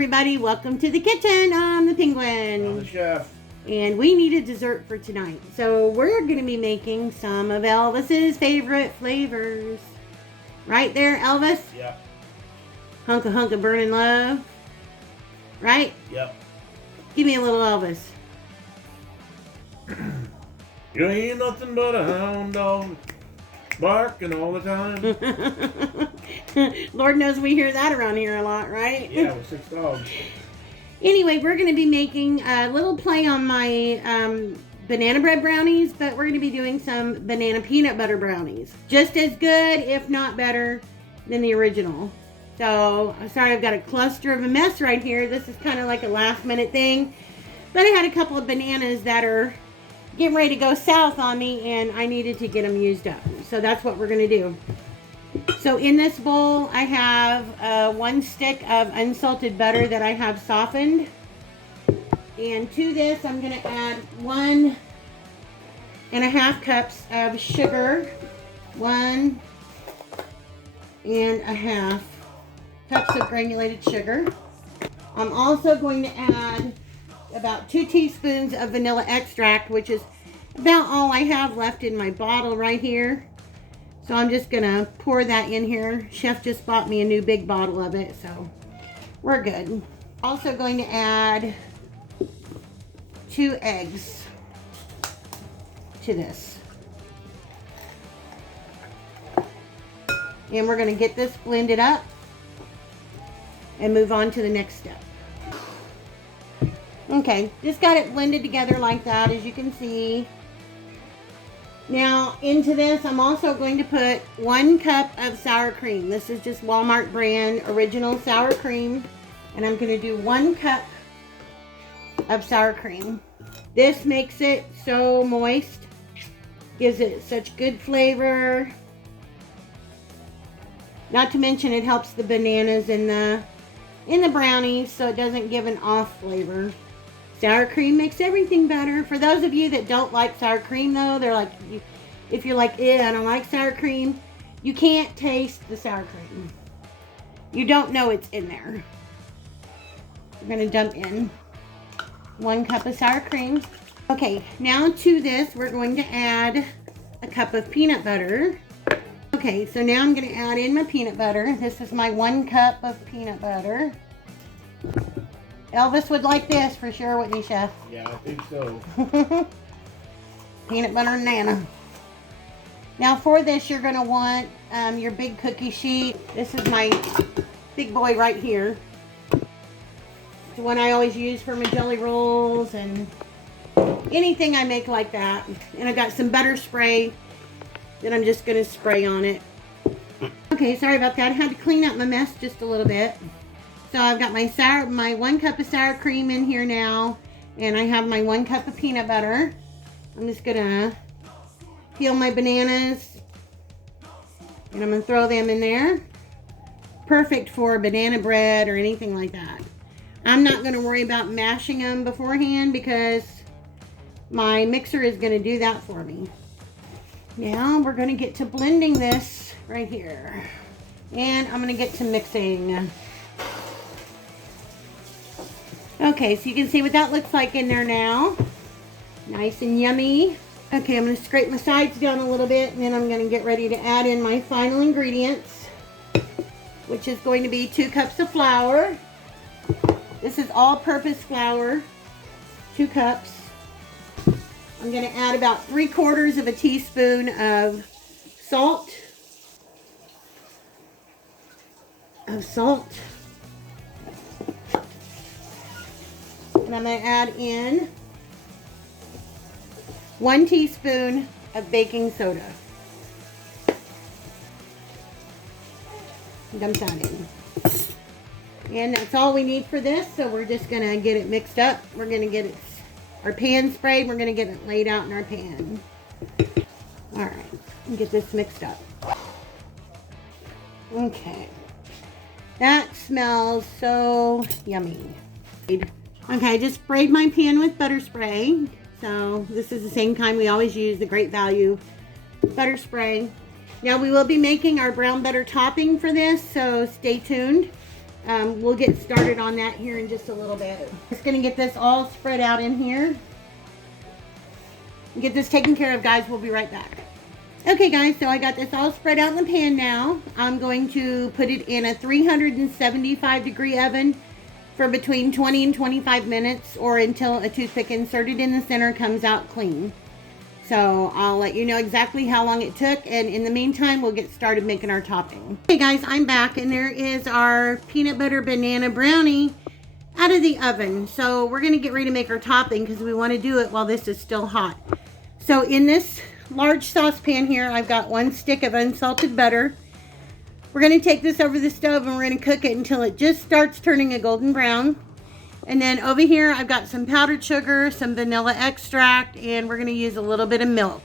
everybody, welcome to the kitchen. I'm the Penguin. I'm the chef. And we need a dessert for tonight. So we're going to be making some of Elvis's favorite flavors. Right there, Elvis? Yep. Hunka burning love. Right? Yep. Give me a little Elvis. You ain't nothing but a hound dog barking all the time. Lord knows we hear that around here a lot, right? Yeah, with 6 dogs. Anyway, we're going to be making a little play on my banana bread brownies, but we're going to be doing some banana peanut butter brownies. Just as good, if not better, than the original. So, I'm sorry I've got a cluster of a mess right here. This is kind of like a last minute thing. But I had a couple of bananas that are getting ready to go south on me, and I needed to get them used up. So that's what we're going to do. So in this bowl, I have 1 stick of unsalted butter that I have softened. And to this, I'm going to add 1.5 cups of sugar. 1.5 cups of granulated sugar. I'm also going to add about 2 teaspoons of vanilla extract, which is about all I have left in my bottle right here. So I'm just gonna pour that in here. Chef just bought me a new big bottle of it, so we're good. Also going to add 2 eggs to this. And we're gonna get this blended up and move on to the next step. Okay, just got it blended together like that, as you can see. Now, into this, I'm also going to put 1 cup of sour cream. This is just Walmart brand original sour cream. And I'm going to do 1 cup of sour cream. This makes it so moist. Gives it such good flavor. Not to mention it helps the bananas in the brownies so it doesn't give an off flavor. Sour cream makes everything better. For those of you that don't like sour cream, though, they're like, if you're like, I don't like sour cream, you can't taste the sour cream. You don't know it's in there. We're going to dump in 1 cup of sour cream. Okay, now to this, we're going to add a cup of peanut butter. Okay, so now I'm going to add in my peanut butter. This is my 1 cup of peanut butter. Elvis would like this for sure, wouldn't he, Chef? Yeah, I think so. Peanut butter and nana. Now for this, you're going to want your big cookie sheet. This is my big boy right here. It's the one I always use for my jelly rolls and anything I make like that. And I've got some butter spray that I'm just going to spray on it. Okay, sorry about that. I had to clean up my mess just a little bit. So I've got my 1 cup of sour cream in here now, and I have my 1 cup of peanut butter. I'm just gonna peel my bananas, and I'm gonna throw them in there. Perfect for banana bread or anything like that. I'm not gonna worry about mashing them beforehand because my mixer is gonna do that for me. Now we're gonna get to blending this right here, and I'm gonna get to mixing. Okay, so you can see what that looks like in there now. Nice and yummy. Okay, I'm going to scrape my sides down a little bit, and then I'm going to get ready to add in my final ingredients, which is going to be 2 cups of flour. This is all-purpose flour, 2 cups. I'm going to add about 3/4 of a teaspoon of salt. And I'm going to add in 1 teaspoon of baking soda. Dump that in. And that's all we need for this, so we're just going to get it mixed up. We're going to get our pan sprayed. We're going to get it laid out in our pan. Alright, get this mixed up. Okay. That smells so yummy. Okay, I just sprayed my pan with butter spray. So this is the same kind we always use, the Great Value butter spray. Now we will be making our brown butter topping for this, so stay tuned. We'll get started on that here in just a little bit. Just gonna get this all spread out in here. Get this taken care of, guys. We'll be right back. Okay, guys, so I got this all spread out in the pan now. I'm going to put it in a 375-degree oven for between 20 and 25 minutes, or until a toothpick inserted in the center comes out clean. So I'll let you know exactly how long it took, and in the meantime, we'll get started making our topping. Okay, guys, I'm back, and there is our peanut butter banana brownie out of the oven. So we're going to get ready to make our topping because we want to do it while this is still hot. So in this large saucepan here, I've got 1 stick of unsalted butter. We're going to take this over the stove and we're going to cook it until it just starts turning a golden brown. And then over here, I've got some powdered sugar, some vanilla extract, and we're going to use a little bit of milk.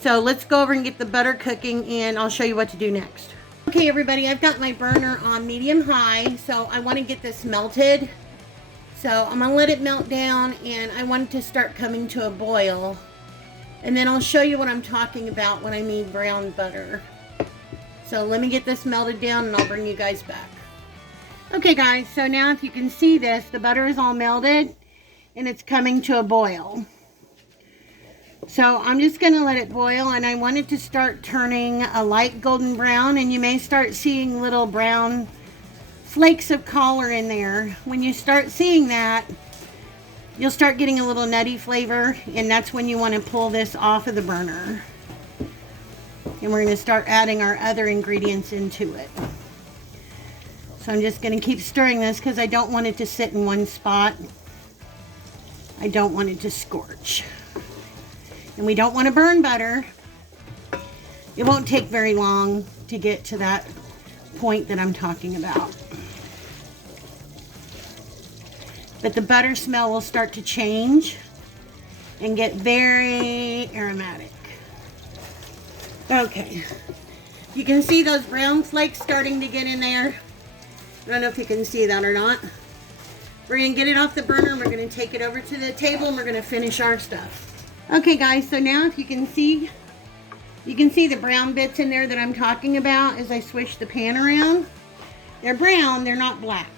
So let's go over and get the butter cooking, and I'll show you what to do next. Okay, everybody, I've got my burner on medium-high, so I want to get this melted. So I'm going to let it melt down, and I want it to start coming to a boil. And then I'll show you what I'm talking about when I mean brown butter. So let me get this melted down and I'll bring you guys back. Okay, guys, so now if you can see this, the butter is all melted and it's coming to a boil. So I'm just going to let it boil, and I want it to start turning a light golden brown, and you may start seeing little brown flakes of color in there. When you start seeing that, you'll start getting a little nutty flavor, and that's when you want to pull this off of the burner. And we're going to start adding our other ingredients into it. So I'm just going to keep stirring this because I don't want it to sit in one spot. I don't want it to scorch. And we don't want to burn butter. It won't take very long to get to that point that I'm talking about. But the butter smell will start to change and get very aromatic. Okay, you can see those brown flakes starting to get in there. I don't know if you can see that or not. We're going to get it off the burner, and we're going to take it over to the table, and we're going to finish our stuff. Okay, guys, so now if you can see the brown bits in there that I'm talking about as I swish the pan around. They're brown, they're not black.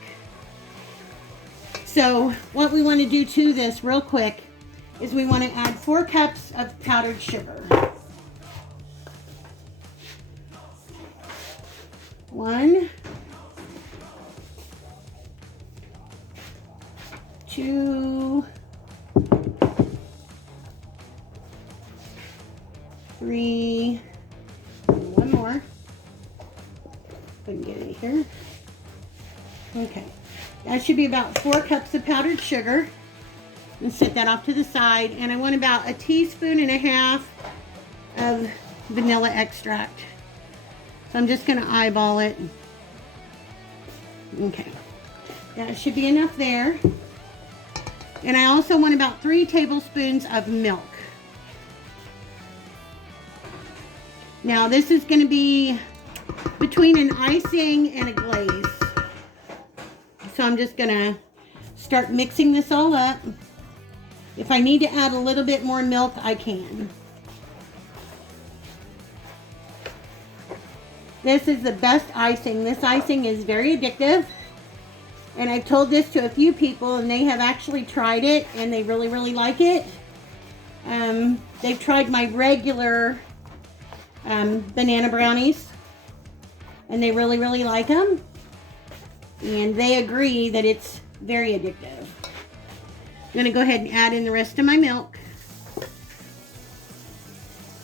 So what we want to do to this real quick is we want to add 4 cups of powdered sugar. 1, 2, 3, 1 more. If I can get it here. Okay. That should be about 4 cups of powdered sugar. And set that off to the side. And I want about 1.5 teaspoons of vanilla extract. So I'm just going to eyeball it. Okay. That should be enough there. And I also want about 3 tablespoons of milk. Now this is going to be between an icing and a glaze. So I'm just going to start mixing this all up. If I need to add a little bit more milk, I can. This is the best icing. This icing is very addictive. And I've told this to a few people, and they have actually tried it, and they really, really like it. They've tried my regular banana brownies, and they really, really like them. And they agree that it's very addictive. I'm going to go ahead and add in the rest of my milk.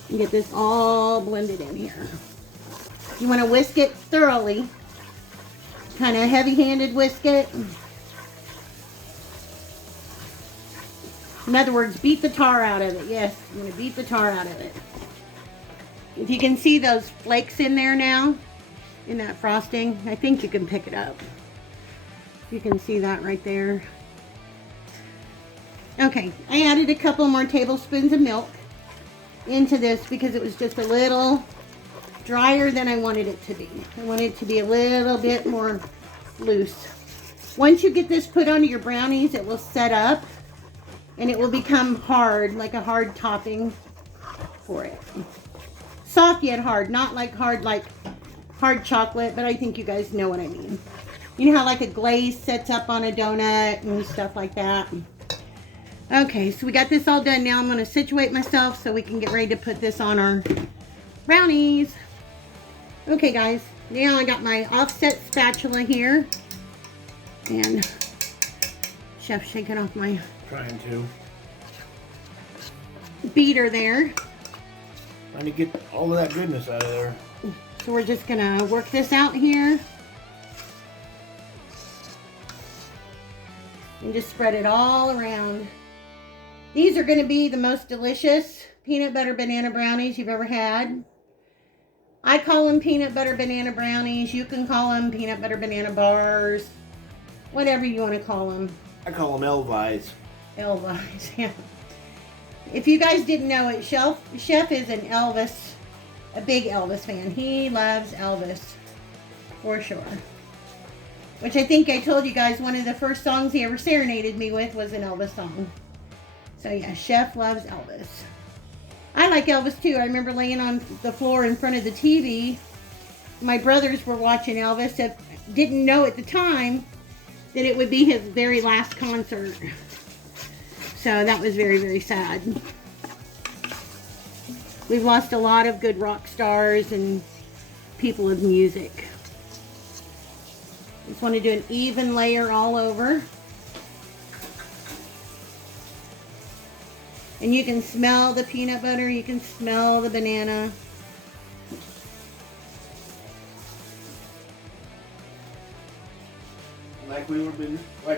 And get this all blended in here. You want to whisk it thoroughly. Kind of heavy-handed whisk it. In other words, beat the tar out of it. Yes, I'm going to beat the tar out of it. If you can see those flakes in there now, in that frosting, I think you can pick it up. You can see that right there. Okay, I added a couple more tablespoons of milk into this because it was just a little drier than I wanted it to be. I wanted it to be a little bit more loose. Once you get this put onto your brownies, it will set up and it will become hard, like a hard topping for it. Soft yet hard, not like hard chocolate, but I think you guys know what I mean. You know how like a glaze sets up on a donut and stuff like that. Okay, so we got this all done now. I'm going to situate myself so we can get ready to put this on our brownies. Okay, guys. Now I got my offset spatula here. And Chef shaking off my Trying to. beater there. Trying to get all of that goodness out of there. So we're just going to work this out here. And just spread it all around. These are going to be the most delicious peanut butter banana brownies you've ever had. I call them peanut butter banana brownies. You can call them peanut butter banana bars. Whatever you want to call them. I call them Elvis. Elvis, yeah. If you guys didn't know it, Chef is an Elvis, a big Elvis fan. He loves Elvis, for sure. Which I think I told you guys one of the first songs he ever serenaded me with was an Elvis song. So yeah, Chef loves Elvis. I like Elvis too. I remember laying on the floor in front of the TV. My brothers were watching Elvis. I didn't know at the time that it would be his very last concert. So that was very, very sad. We've lost a lot of good rock stars and people of music. Just want to do an even layer all over. And you can smell the peanut butter, you can smell the banana. Like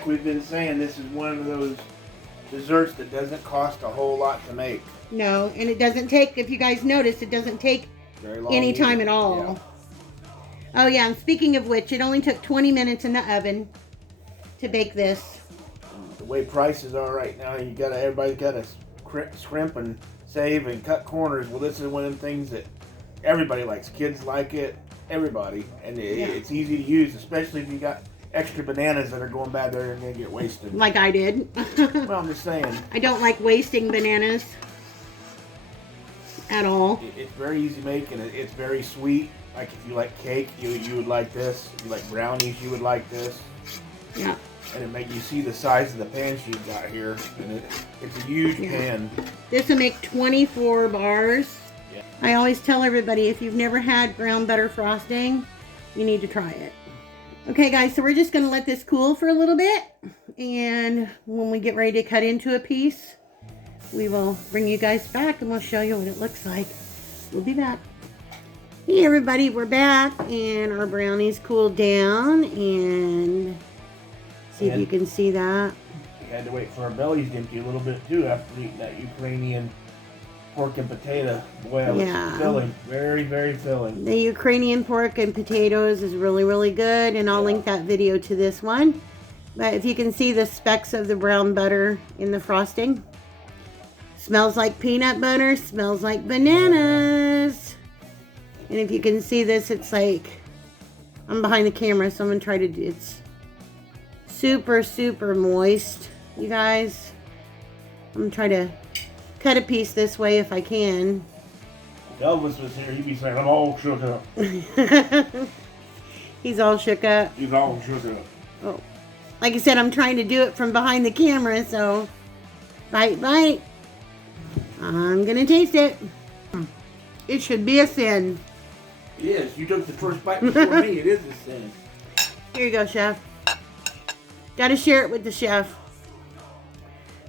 we've been saying, this is one of those desserts that doesn't cost a whole lot to make. No, and it doesn't take, if you guys notice, it doesn't take Very long any time either. at all. Yeah. Oh yeah, and speaking of which, it only took 20 minutes in the oven to bake this. The way prices are right now, everybody's got to scrimp and save and cut corners. Well, this is one of them things that everybody likes. Kids like it, everybody, and it's easy to use, especially if you got extra bananas that are going bad there and they get wasted. Like I did. Well, I'm just saying. I don't like wasting bananas at all. It's very easy to make, and it's very sweet. Like if you like cake, you would like this. If you like brownies, you would like this. Yeah. And it make you see the size of the pan she's got here, and it's a huge pan. This will make 24 bars. Yeah. I always tell everybody, if you've never had brown butter frosting, you need to try it. Okay guys, so we're just going to let this cool for a little bit, and when we get ready to cut into a piece, we will bring you guys back and we'll show you what it looks like. We'll be back. Hey everybody, we're back, and our brownies cooled down, and see if you can see that. We had to wait for our bellies to empty a little bit too after eating that Ukrainian pork and potato. Boy, that was filling. Very, very filling. The Ukrainian pork and potatoes is really, really good, and I'll link that video to this one. But if you can see the specks of the brown butter in the frosting. Smells like peanut butter, smells like bananas. And if you can see this, it's like, I'm behind the camera, so I'm going to try to do, it's super, super moist, you guys. I'm going to try to cut a piece this way if I can. If Elvis was here, he'd be saying, I'm all shook up. He's all shook up. He's all shook up. Oh, like I said, I'm trying to do it from behind the camera, so bite, bite. I'm going to taste it. It should be a sin. Yes, you took the first bite before me. It is a sin. Here you go, Chef. Got to share it with the chef.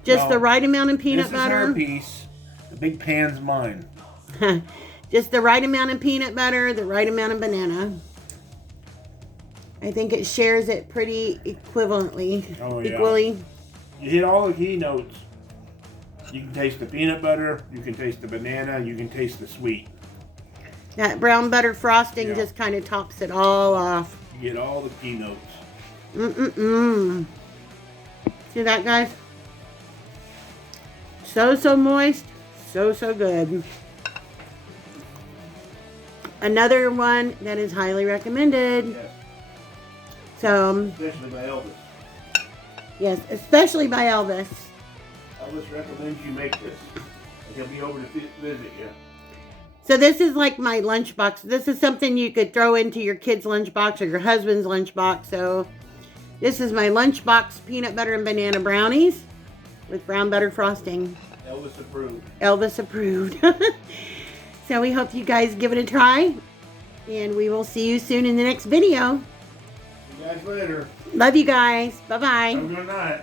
Just the right amount of peanut butter. This is her piece. The big pan's mine. Just the right amount of peanut butter, the right amount of banana. I think it shares it pretty equivalently. Oh, yeah. Equally. You hit all the key notes. You can taste the peanut butter, you can taste the banana, you can taste the sweet. That brown butter frosting just kind of tops it all off. You get all the key notes. Mm-mm-mm. See that, guys? So, so moist. So, so good. Another one that is highly recommended. Yes. So, Especially by Elvis. yes, especially by Elvis. Elvis recommends you make this. He'll be over to visit you. So this is like my lunchbox. This is something you could throw into your kid's lunchbox or your husband's lunchbox. So This is my Lunchbox peanut butter and banana brownies with brown butter frosting. Elvis approved. Elvis approved. So we hope you guys give it a try. And we will see you soon in the next video. See you guys later. Love you guys. Bye-bye. Have a good night.